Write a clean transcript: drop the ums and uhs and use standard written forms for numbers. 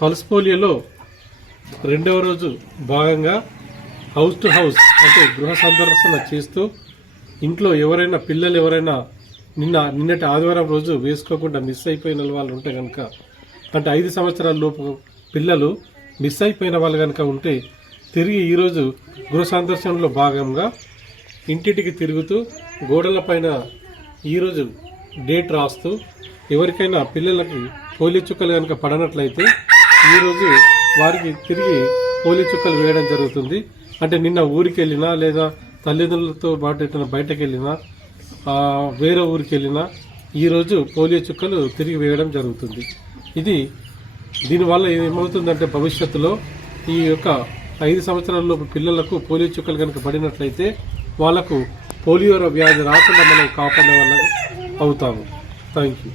Pulse పోలియోలో రెండవ రోజు భాగంగా హౌస్ టు హౌస్ అంటే గృహ సందర్శన చేస్తూ ఇంట్లో ఎవరైనా పిల్లలు ఎవరైనా నిన్నటి ఆదివారం రోజు వేసుకోకుండా మిస్ అయిపోయిన వాళ్ళు ఉంటే కనుక అంటే 5 సంవత్సరాల లోపు పిల్లలు మిస్ అయిపోయిన వాళ్ళు కనుక ఉంటే తిరిగి ఈరోజు గృహ సందర్శనలో భాగంగా ఇంటింటికి తిరుగుతూ గోడల పైన ఈరోజు డేట్ రాస్తూ ఎవరికైనా పిల్లలకి పోలియో చుక్కలు కనుక పడనట్లయితే ఈరోజు వారికి తిరిగి పోలియో చుక్కలు వేయడం జరుగుతుంది. అంటే నిన్న ఊరికి వెళ్ళినా లేదా తల్లిదండ్రులతో పాటు ఎట్లా బయటకు వెళ్ళినా వేరే ఊరికి వెళ్ళినా ఈరోజు పోలియో చుక్కలు తిరిగి వేయడం జరుగుతుంది. దీనివల్ల ఏమవుతుందంటే భవిష్యత్తులో ఈ యొక్క 5 సంవత్సరాలలోపు పిల్లలకు పోలియో చుక్కలు కనుక పడినట్లయితే వాళ్లకు పోలియో వ్యాధి రాకుండా మనం కాపాడే వాళ్ళం అవుతాము. Thank you.